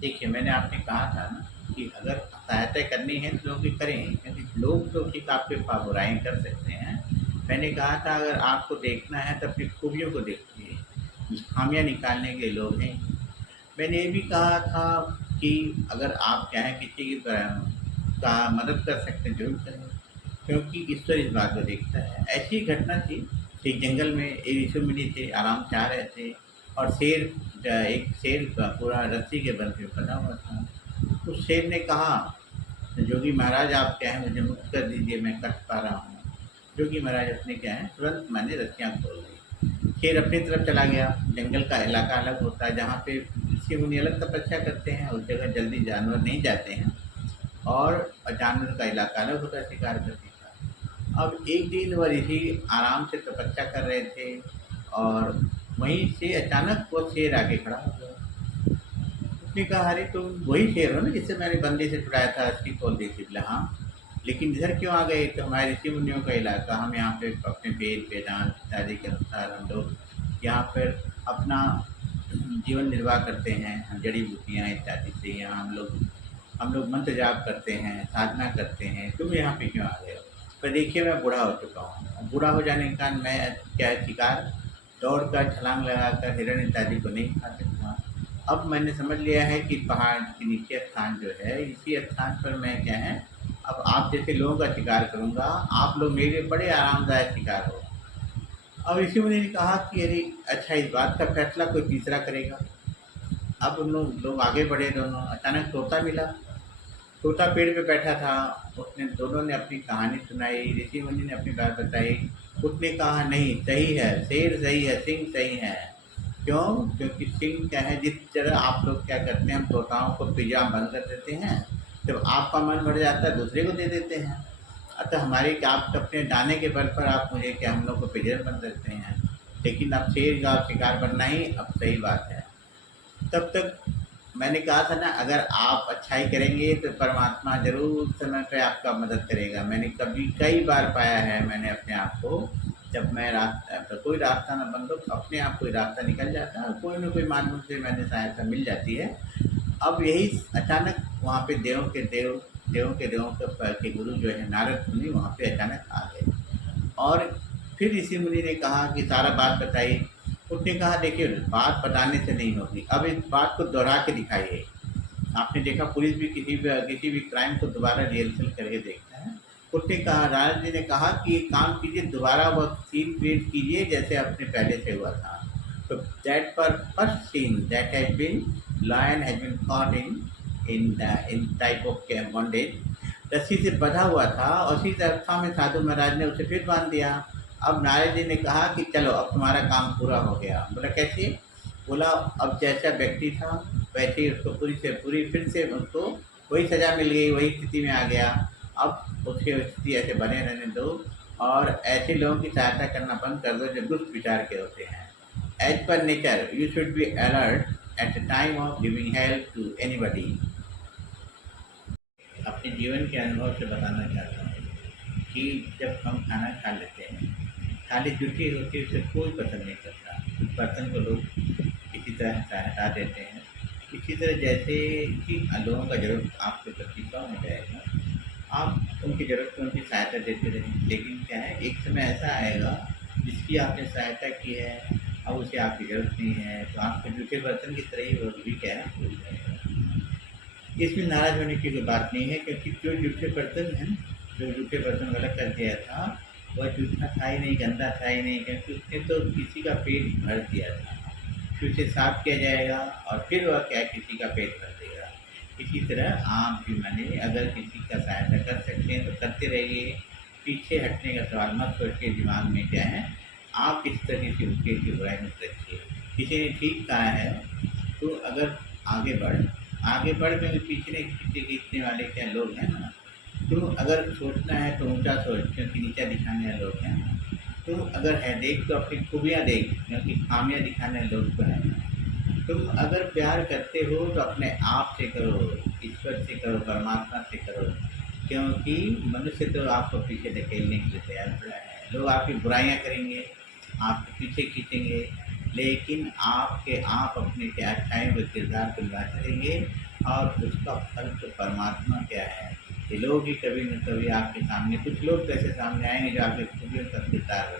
देखिए, मैंने आपने कहा था ना कि अगर सहायता करनी है तो लोगों की करें, क्योंकि लोग तो ठीक आपके बुराई कर सकते हैं। मैंने कहा था अगर आपको देखना है तो अपनी खूबियों को देखिए, खामियाँ निकालने के लोग हैं। मैंने ये भी कहा था कि अगर आप चाहें किसी की का मदद कर सकते हैं, ज़रूर करें, क्योंकि ईश्वर इस बात को देखता है। ऐसी ही घटना थी, एक जंगल में एक ऋषि मुनि थे, आराम से आ रहे थे और एक शेर पूरा रस्सी के बंध पे बंधा हुआ था। उस शेर ने कहा, जोगी महाराज आप क्या है मुझे मुक्त कर दीजिए, मैं कट पा रहा हूँ। जोगी महाराज अपने क्या है तुरंत मैंने रस्सियाँ खोल दी। शेर अपनी तरफ चला गया। जंगल का इलाका अलग होता है, जहाँ पे ऋषि मुनि अलग तपस्या करते हैं, उस जगह जल्दी जानवर नहीं जाते हैं, और जानवर का इलाका अलग होता है शिकार करने का। अब एक दिन वह ऋषि आराम से तपस्या कर रहे थे और वहीं से अचानक वो शेर आके खड़ा हो गया। उसने कहा, अरे तुम वही शेर हो ना जिससे मैंने बंदी से छुड़ाया था, रस्सी खोल दी थी। बोला हाँ, लेकिन इधर क्यों आ गए? तो हमारे ऋषि मुनियों का इलाका, हम यहाँ पे अपने वेद वेदांत इत्यादि के अनुसार हम लोग यहाँ पर अपना जीवन निर्वाह करते हैं। हम जड़ी बूटियाँ इत्यादि से यहाँ हम लोग मंत्र जाप करते हैं, साधना करते हैं। तुम यहाँ पे क्यों आ गए हो? पर देखिए मैं बूढ़ा हो चुका हूँ। बूढ़ा हो जाने के कारण मैं क्या है, शिकार दौड़ कर छलांग लगाकर हिरण इत्यादि को नहीं खा सकता। अब मैंने समझ लिया है कि पहाड़ के नीचे स्थान जो है, इसी स्थान पर मैं क्या है, अब आप जैसे लोगों का शिकार करूँगा, आप लोग मेरे बड़े आरामदायक शिकार हो। अब ऋषि मुनि ने कहा कि अरे अच्छा, इस बात का फैसला कोई तीसरा करेगा। अब उन लोग आगे बढ़े दोनों। अचानक तोता मिला। तोता पेड़ पे बैठा था। उसने दोनों ने अपनी कहानी सुनाई, ऋषि मुनि ने अपनी बात बताई। उसने कहा नहीं, सही है, शेर सही है, सिंह सही है। क्यों? क्योंकि सिंह क्या है, जिस तरह आप लोग क्या करते हैं, हम तोताओं को पिंजरा में बंद कर देते हैं, जब आपका मन बढ़ जाता है दूसरे को दे देते हैं। अतः हमारे क्या, आप अपने दाने के बल पर आप मुझे क्या, हम लोग को पिंजरे में बंद करते हैं। लेकिन अब शेर का शिकार बनना ही अब सही बात है। तब तक मैंने कहा था ना, अगर आप अच्छाई करेंगे तो परमात्मा ज़रूर समय पे आपका मदद करेगा। मैंने कभी कई बार पाया है, मैंने अपने आप को, जब मैं रास्ता तो कोई रास्ता ना बंद हो तो अपने आप कोई रास्ता निकल जाता है और कोई ना कोई माध्यम से मैंने सहायता मिल जाती है। अब यही अचानक वहाँ पे देवों के गुरु जो है नारद मुनि वहाँ पे अचानक आ गए। और फिर ऋषि मुनि ने कहा कि सारा बात बताई। उसने कहा देखिए, बात बताने से नहीं होगी, अब इस बात को दोहरा के दिखाइए। आपने देखा पुलिस भी किसी भी क्राइम को दोबारा रिहर्सल करके देखता है। उसने कहा, राजा जी ने कहा कि एक काम कीजिए, दोबारा वह सीन क्रिएट कीजिए जैसे अपने पहले से हुआ था। तो दैट पर first scene that has been, lion has been caught in type of bondage, रस्सी से बंधा हुआ था और उसी अवस्था में साधु महाराज ने उसे फिर बांध दिया। अब नारद जी ने कहा कि चलो अब तुम्हारा काम पूरा हो गया। बोला कैसे? बोला अब जैसा व्यक्ति था वैसे ही उसको पूरी से पूरी फिर से उसको वही सज़ा मिल गई, वही स्थिति में आ गया। अब उसकी स्थिति ऐसे बने रहने दो और ऐसे लोगों की सहायता करना बंद कर दो जो दुष्ट विचार के होते हैं। As per nature you should be alert at the time of giving help to anybody. अपने जीवन के अनुभव से बताना चाहता हूँ कि जब हम खाना खा लेते हैं, थाली जूठी होती है, उसे कोई पसंद नहीं करता। बर्तन को लोग किसी तरह हटा देते हैं। इसी तरह जैसे कि लोगों का ज़रूरत आपके प्रति कम हो जाएगा, आप उनकी ज़रूरत को उनकी सहायता देते रहें। लेकिन क्या है, एक समय ऐसा आएगा जिसकी आपने सहायता की है, अब उसे आपकी ज़रूरत नहीं है, तो आपके जूठे बर्तन की तरह ही वो भी क्या है, भूल जाएगा। इसमें नाराज़ होने की कोई बात नहीं है, क्योंकि जो जूठे बर्तन हैं, जो जूठे बर्तन वाला कर दिया था, वह जूठा था ही नहीं, गंदा था ही नहीं, क्योंकि उसने तो किसी का पेट भर दिया था। फिर उसे साफ किया जाएगा और फिर वह क्या, किसी का पेट भर देगा। इसी तरह आप भी माने, अगर किसी का सहायता कर सकते हैं तो करते रहिए। पीछे हटने का सवाल मत सोचिए, दिमाग में क्या है, आप इस तरह से उसके की बुराई मत रखिए। किसी ने ठीक कहा है तो अगर आगे बढ़, आगे बढ़ क्योंकि पीछे खींचने वाले क्या लोग हैं ना। तो अगर सोचना है तो ऊंचा सोच, क्योंकि नीचा दिखाने वाले लोग हैं ना। तो अगर है देख तो अपनी खूबियाँ देख, क्योंकि खामियाँ दिखाने वाले लोग तो हैं ना। तुम अगर प्यार करते हो तो अपने आप से करो, ईश्वर से करो, परमात्मा से करो, क्योंकि मनुष्य तो आपको पीछे धकेलने के लिए तैयार खड़ा है। लोग आपकी बुराइयाँ करेंगे, आपको पीछे खींचेंगे, लेकिन आप अपने क्या अच्छाइयों का किरदार निभाते रहिए और उसका फल तो परमात्मा क्या है कि लोग ही कभी न कभी आपके सामने कुछ लोग तो ऐसे सामने आएंगे जो आपके खूबियों का किरदार